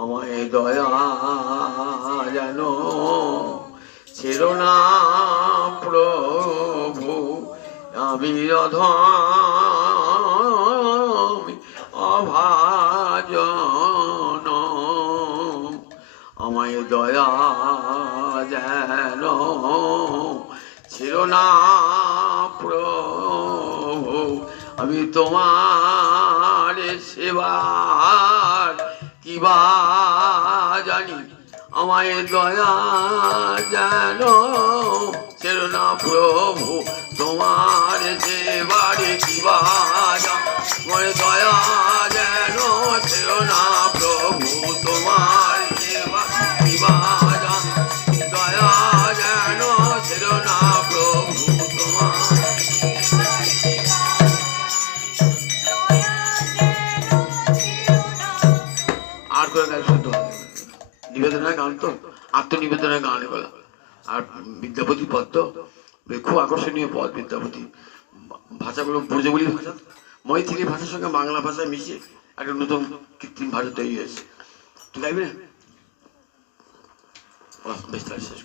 আমায় দয়া যেন ছিল না প্রভু, আমি অধম অভাজন, আমায় দয়া যেন ছিল না প্রভু, আমি তোমার সেবার কিবা জানি, আমায় দয়া যেন ছিল না প্রভু, তোমার সেবার কিবা জানি, আমায় দয়া যেন ছিল না প্রভু, তোমার সেবা কিবা জানি, দয়া যেন ছিল না প্রভু তোমার। আর করে গান শুদ্ধ নিবেদনের গান, তো আত্মনিবেদনের গান এগুলো। আর বিদ্যাপতি পদ তো খুব আকর্ষণীয় পদ। বিদ্যাপতি ভাষাগুলো ব্রজবুলি ভাষা, মৈথিলি ভাষার সঙ্গে বাংলা ভাষায় মিশিয়ে একটা নতুন কৃত্রিম ভাষা তৈরি হয়েছে। তুই গাইবি না? বেশ, তাহলে শেষ।